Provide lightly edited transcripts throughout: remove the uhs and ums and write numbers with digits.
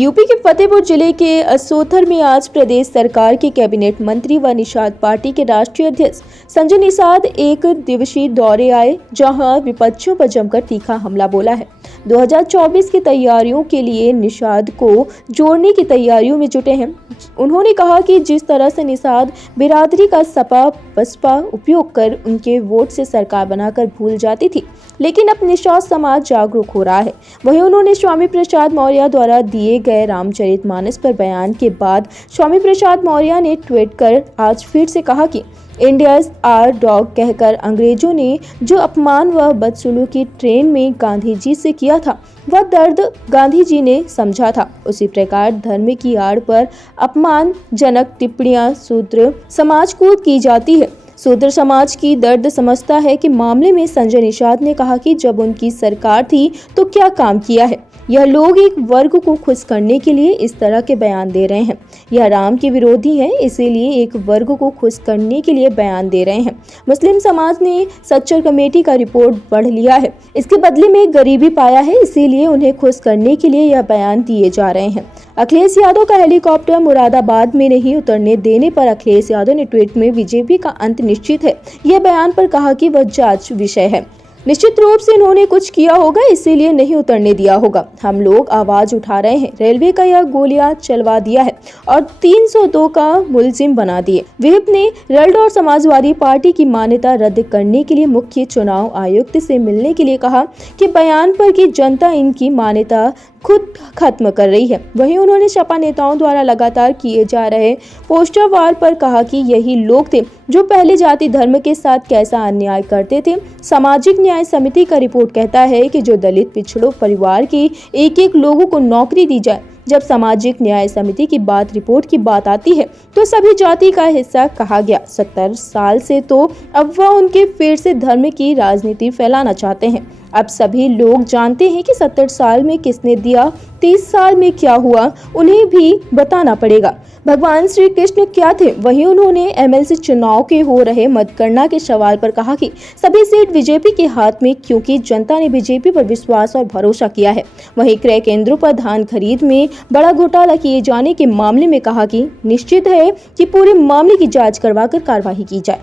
UP के फतेहपुर जिले के असोथर में आज प्रदेश सरकार के कैबिनेट मंत्री व निषाद पार्टी के राष्ट्रीय अध्यक्ष संजय निषाद एक दिवसीय दौरे आए, जहां विपक्षियों पर जमकर तीखा हमला बोला है। 2024 की तैयारियों के लिए निषाद को जोड़ने की तैयारियों में जुटे हैं। उन्होंने कहा कि जिस तरह से निषाद बिरादरी का सपा बसपा उपयोग कर उनके वोट से सरकार बनाकर भूल जाती थी, लेकिन अब निषाद समाज जागरूक हो रहा है। वहीं उन्होंने स्वामी प्रसाद मौर्य द्वारा दिए गए रामचरितमानस पर बयान के बाद स्वामी प्रसाद मौर्य ने ट्वीट कर आज फिर से कहा कि इंडियाज आर डॉग कहकर अंग्रेजों ने जो अपमान व बदसलूकी ट्रेन में गांधी जी से किया था, वह दर्द गांधी जी ने समझा था। उसी प्रकार धर्म की आड़ पर अपमानजनक टिप्पणियां शूद्र समाज को की जाती है। शूद्र समाज की दर्द समझता है कि मामले में संजय निषाद ने कहा कि जब उनकी सरकार थी तो क्या काम किया है। यह लोग एक वर्ग को खुश करने के लिए इस तरह के बयान दे रहे हैं। यह राम के विरोधी हैं, इसीलिए एक वर्ग को खुश करने के लिए बयान दे रहे हैं। मुस्लिम समाज ने सच्चर कमेटी का रिपोर्ट पढ़ लिया है, इसके बदले में गरीबी पाया है, इसीलिए उन्हें खुश करने के लिए यह बयान दिए जा रहे हैं। अखिलेश यादव का हेलीकॉप्टर मुरादाबाद में नहीं उतरने देने पर अखिलेश यादव ने ट्वीट में बीजेपी का अंत निश्चित है, यह बयान पर कहा कि वह जांच विषय है। निश्चित रूप से इन्होंने कुछ किया होगा, इसीलिए नहीं उतरने दिया होगा। हम लोग आवाज उठा रहे हैं। रेलवे का यह गोलियां चलवा दिया है और 302 का मुलजिम बना दिए। विप ने रल्ड और समाजवादी पार्टी की मान्यता रद्द करने के लिए मुख्य चुनाव आयुक्त से मिलने के लिए कहा कि बयान पर कि जनता इनकी मान्यता खुद खत्म कर रही है। वहीं उन्होंने सपा नेताओं द्वारा लगातार किए जा रहे पोस्टर वार पर कहा कि यही लोग थे जो पहले जाति धर्म के साथ कैसा अन्याय करते थे। सामाजिक न्याय समिति का रिपोर्ट कहता है कि जो दलित पिछड़ों परिवार के एक लोगों को नौकरी दी जाए। जब सामाजिक न्याय समिति की रिपोर्ट की बात आती है तो सभी जाति का हिस्सा कहा गया। 70 साल से तो अब वह उनके फिर से धर्म की राजनीति फैलाना चाहते हैं। अब सभी लोग जानते हैं कि 70 साल में किसने दिया, 30 साल में क्या हुआ, उन्हें भी बताना पड़ेगा। भगवान श्री कृष्ण क्या थे। वहीं उन्होंने एमएलसी चुनाव के हो रहे मतगणना के सवाल पर कहा कि सभी सीट बीजेपी के हाथ में, क्योंकि जनता ने बीजेपी पर विश्वास और भरोसा किया है। वहीं क्रय केंद्रों पर धान खरीद में बड़ा घोटाला किए जाने के मामले में कहा कि निश्चित है कि पूरे मामले की जाँच करवाकर कार्यवाही की जाए।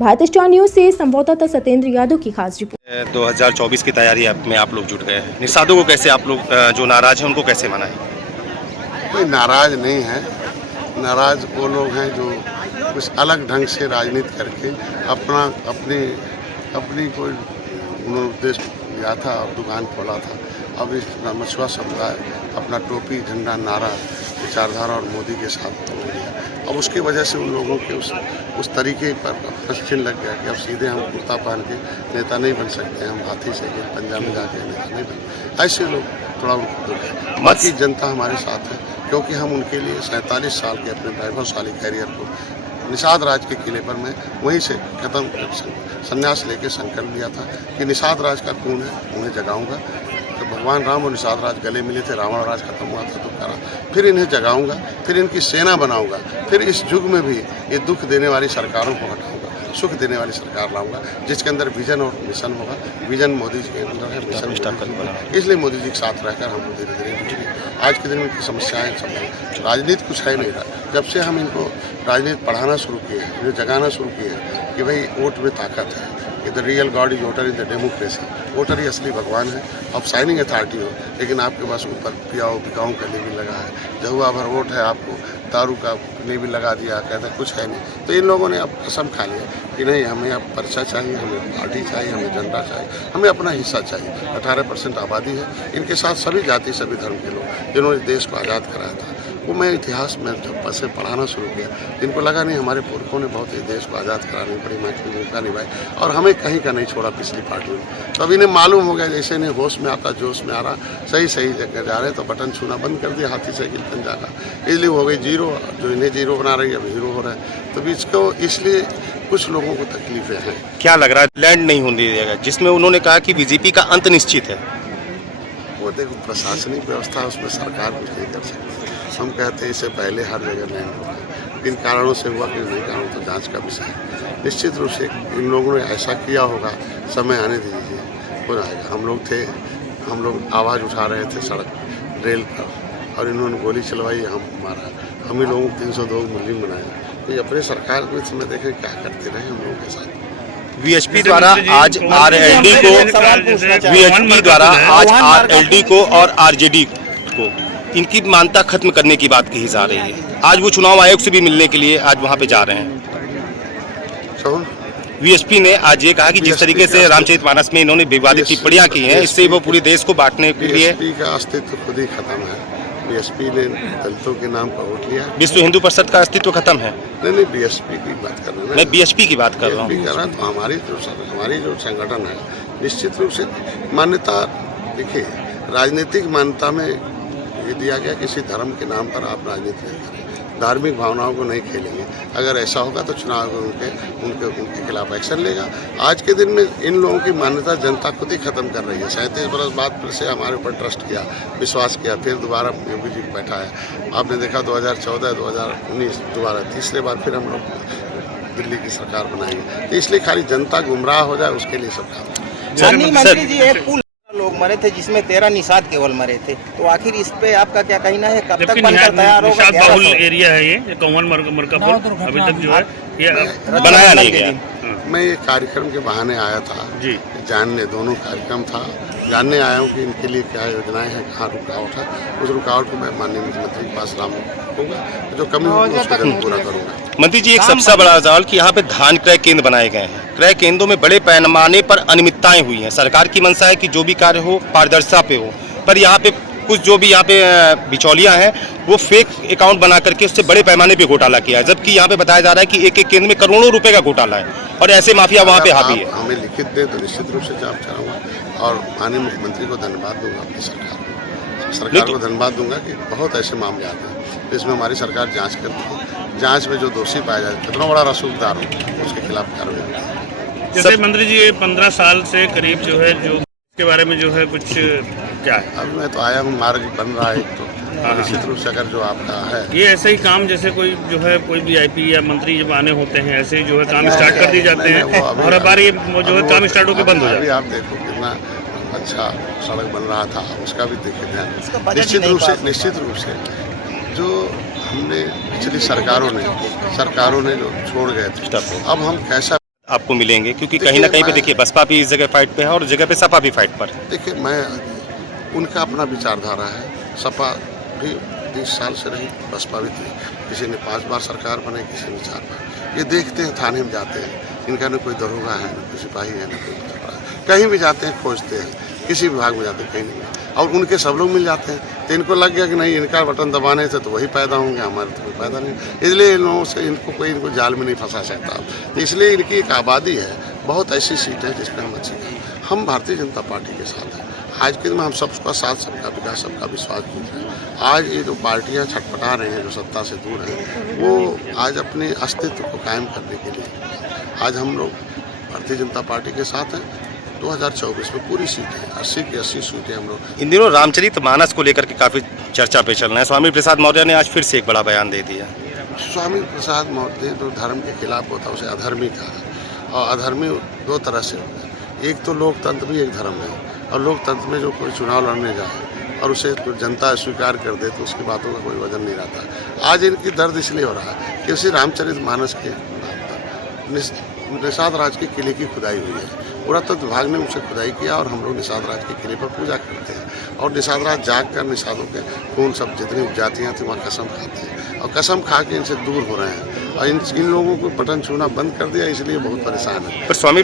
भारत स्टार न्यूज से संवाददाता सत्येंद्र यादव की खास रिपोर्ट। 2024 की तैयारी में आप लोग जुट गए हैं। निषादों को कैसे आप लोग जो नाराज हैं उनको कैसे मनाएं? कोई नाराज नहीं है। नाराज वो लोग हैं जो कुछ अलग ढंग से राजनीति करके अपनी कोई उन्होंने उद्देश्य लिया था और दुकान खोला था। अब इस मछुआ समुदाय अपना टोपी झंडा नारा विचारधारा और मोदी के साथ हो गया। अब उसकी वजह से उन लोगों के उस तरीके पर प्रश्न लग गया कि अब सीधे हम कुर्ता पहन के नेता नहीं बन सकते, हम हाथी से पंजाब में जाके नेता नहीं बन। ऐसे लोग थोड़ा उनको दुख है। बाकी जनता हमारे साथ है, क्योंकि हम उनके लिए 47 साल के अपने वैभवशाली कैरियर को निषाद राज के किले पर मैं वहीं से खत्म संन्यास लेके संकल्प लिया था कि निषाद राज का खून है, उन्हें जगाऊंगा। तो भगवान राम और निषाद राज गले मिले थे, रावण राज खत्म हुआ था तो करा, फिर इन्हें जगाऊंगा, फिर इनकी सेना बनाऊंगा, फिर इस युग में भी ये दुख देने वाली सरकारों को हटाऊंगा, सुख देने वाली सरकार लाऊंगा, जिसके अंदर विजन और मिशन होगा। विजन मोदी जी के अंदर है, मिशन इसलिए मोदी जी के साथ रहकर हम धीरे धीरे गुजरे। आज के दिन में इनकी समस्याएं सब राजनीति कुछ है नहीं रहा। जब से हम इनको राजनीति पढ़ाना शुरू किए हैं, इन्हें जगाना शुरू किए हैं कि भाई वोट में ताकत है, the real God is voter in the democracy. Voter ही असली भगवान है। अब साइनिंग अथॉरिटी हो, लेकिन आपके पास ऊपर पियाओ बिकाओं का लेबिल लगा है, जहुआ भर वोट है, आपको दारू का लेबिल लगा दिया, कहते कुछ है नहीं। तो इन लोगों ने अब कसम खा लिया कि नहीं, हमें अब पर्चा चाहिए, हमें पार्टी चाहिए, हमें झंडा चाहिए, हमें अपना हिस्सा चाहिए। 18% आबादी है, इनके साथ सभी जाति सभी धर्म के लोग जिन्होंने देश को आज़ाद कराया था। वो मैं इतिहास में जब से पढ़ाना शुरू किया, जिनको लगा नहीं हमारे पुरखों ने बहुत ही देश को आज़ाद कराने बड़ी महत्वपूर्ण भूमिका निभाई और हमें कहीं का नहीं छोड़ा पिछली पार्टियों ने। तो अब इन्हें मालूम हो गया, जैसे इन्हें होश में आता, जोश में आ रहा, सही जगह जा रहे, तो बटन छूना बंद कर दिया, हाथी साइकिल पंजा का। इसलिए हो गई जीरो, जो इन्हें जीरो बना रही है अब हीरो हो रहा है। तो इसको इसलिए कुछ लोगों को तकलीफें हैं। क्या लग रहा है लैंड नहीं होने दिया, जिसमें उन्होंने कहा कि बीजेपी का अंत निश्चित है? वो देखो, प्रशासनिक व्यवस्था उसमें सरकार कुछ नहीं कर सकती। हम कहते हैं इससे पहले हर जगह लैंड हुआ, किन कारणों से हुआ, किन नहीं कारणों तो जांच का विषय है। निश्चित रूप से इन लोगों ने ऐसा किया होगा, समय आने दीजिए, हो जाएगा। हम लोग आवाज़ उठा रहे थे सड़क रेल पर, और इन्होंने गोली चलवाई, हम मारा, हम ही लोगों को 302 मुस्लिम बनाया। तो ये अपने सरकार के समय देखें क्या करते रहे हम लोगों के साथ। वीएचपी द्वारा आज आरएलडी को और आरजेडी को इनकी मान्यता खत्म करने की बात कही जा रही है। आज वो चुनाव आयोग से भी मिलने के लिए आज वहां पे जा रहे हैं। वीएचपी ने आज ये कहा कि जिस तरीके से रामचरितमानस में इन्होंने विवादित टिप्पणियां की हैं, इससे वो पूरे देश को बांटने के लिए बीएसपी का अस्तित्व खुद ही खत्म है। बीएसपी ने दलितों के नाम पर वोट लिया। विश्व हिंदू परिषद का अस्तित्व खत्म है। नहीं, बीएसपी की बात कर रहे हैं। मैं बीएचपी की बात कर रहा हूँ। तो हमारी जो संगठन है निश्चित रूप से मान्यता, देखिए राजनीतिक मान्यता में ये दिया गया किसी धर्म के नाम पर आप राजनीति नहीं करें, धार्मिक भावनाओं को नहीं खेलेंगे। अगर ऐसा होगा तो चुनाव उनके खिलाफ एक्शन लेगा। आज के दिन में इन लोगों की मान्यता जनता खुद ही खत्म कर रही है। 37 बरस बाद फिर से हमारे ऊपर ट्रस्ट किया, विश्वास किया, फिर दोबारा योगी जी बैठा है। आपने देखा 2014, 2019 दोबारा तीसरे बार फिर हम लोग दिल्ली की सरकार बनाएंगे। तो इसलिए खाली जनता गुमराह हो जाए उसके लिए सब काम। मंत्री जी, एक पुल लोग मरे थे जिसमें 13 निषाद केवल मरे थे, तो आखिर इस पे आपका क्या कहना है? कब तक बनकर तैयार होगा? निषाद बाहुल एरिया है ये कौन मरका पुल अभी तक जो है ये बनाया नहीं गया। मैं ये कार्यक्रम के बहाने आया था जी, जानने, दोनों कार्यक्रम था, जानने आया हूँ कि इनके लिए क्या योजनाएं हैं, कहाँ रुकावट है। उस रुकावट को मैं माननीय मुख्यमंत्री के पास रखूँगा, जो कमी होगी उसको जरूर पूरा करूँगा। मंत्री जी, एक सबसे बड़ा सवाल कि यहाँ पे धान क्रय केंद्र बनाए गए हैं। क्रय केंद्रों में बड़े पैमाने पर अनियमितताएं हुई हैं। सरकार की मंशा है कि जो भी कार्य हो पारदर्शिता पे हो, पर यहाँ पे कुछ जो भी यहाँ पे बिचौलियां हैं वो फेक अकाउंट बना करके उससे बड़े पैमाने पे घोटाला किया है, जबकि यहाँ पे बताया जा रहा है कि एक एक केंद्र में करोड़ों रुपए का घोटाला है और ऐसे माफिया वहाँ पे हावी है। हमें लिखित दे तो निश्चित रूप से जांच कराऊंगा और माननीय मुख्यमंत्री को धन्यवाद दूंगा, अपनी सरकार को धन्यवाद दूंगा कि बहुत ऐसे मामले आते हैं जिसमें हमारी सरकार जाँच करती है। जाँच में जो दोषी पाया जाए, कितना बड़ा रसूखदार हो, उसके खिलाफ कार्रवाई होती है। जैसे मंत्री जी, ये 15 साल से करीब जो है जो इसके बारे में जो है कुछ क्या है? अभी मैं तो आया हूँ, मार्ग बन रहा है एक तो निश्चित रूप से अगर जो आपका है ये ऐसे ही काम जैसे कोई जो है कोई वीआईपी या मंत्री जब आने होते हैं ऐसे ही जो है काम स्टार्ट कर दिए जाते हैं और बार ये जो है काम स्टार्ट होकर बंद हो जाता है। अभी आप देखो कितना अच्छा सड़क बन रहा था, उसका भी देखिए ध्यान। निश्चित रूप से जो हमने पिछली सरकारों ने जो छोड़ गए थे, अब हम कैसा आपको मिलेंगे, क्योंकि कहीं ना कहीं पे देखिए बसपा भी इस जगह फाइट पे है और जगह पे सपा भी फाइट पर। देखिए, मैं उनका अपना विचारधारा है। सपा भी 30 साल से रही, बसपा भी थी, किसी ने 5 बार सरकार बनाई, किसी ने 4 बार। ये देखते हैं, थाने में जाते हैं, इनका न कोई दरोगा है, न कोई सिपाही है, न कोई कहीं भी जाते हैं खोजते हैं, किसी विभाग में जाते हैं कहीं नहीं, और उनके सब लोग मिल जाते हैं। तो इनको लग गया कि नहीं, इनका बटन दबाने से तो वही पैदा होंगे, हमारे तो कोई पैदा नहीं। इसलिए इन लोगों से इनको जाल में नहीं फंसा सकता। इसलिए इनकी एक आबादी है, बहुत ऐसी सीट है जिसमें हम अच्छी हैं। हम भारतीय जनता पार्टी के साथ हैं। आज के दिन में हम सबका साथ, सबका विकास, सबका विश्वास जीत रहे हैं। आज ये जो पार्टियां छटपटा रहे हैं, जो सत्ता से दूर हैं, वो आज अपने अस्तित्व को कायम करने के लिए आज हम लोग भारतीय जनता पार्टी के साथ हैं। 2024 में पूरी सीटें 80 की 80 सीटें हम लोग। इन दिनों रामचरितमानस को लेकर के काफी चर्चा पे चल रहा है। स्वामी प्रसाद मौर्य ने आज फिर से एक बड़ा बयान दे दिया। स्वामी प्रसाद मौर्य जो धर्म के खिलाफ होता है उसे अधर्मी कहा, और अधर्मी 2 तरह से होता है। एक तो लोकतंत्र भी एक धर्म है, और लोकतंत्र में जो कोई चुनाव लड़ने जाए और उसे जनता स्वीकार कर दे तो उसकी बातों का कोई वजन नहीं रहता। आज इनकी दर्द इसलिए हो रहा है कि उसी रामचरितमानस के निषाद राज के किले की खुदाई हुई है। पुरातत्व विभाग ने उसे खुदाई किया और हम लोग निषाद राज के किले पर पूजा करते हैं, और निषाद राज जाग कर निषादों के खून सब जितनी जातियाँ थी वहाँ कसम खाते हैं, और कसम खा के इनसे दूर हो रहे हैं, और इन लोगों को बटन छूना बंद कर दिया, इसलिए बहुत परेशान है। पर स्वामी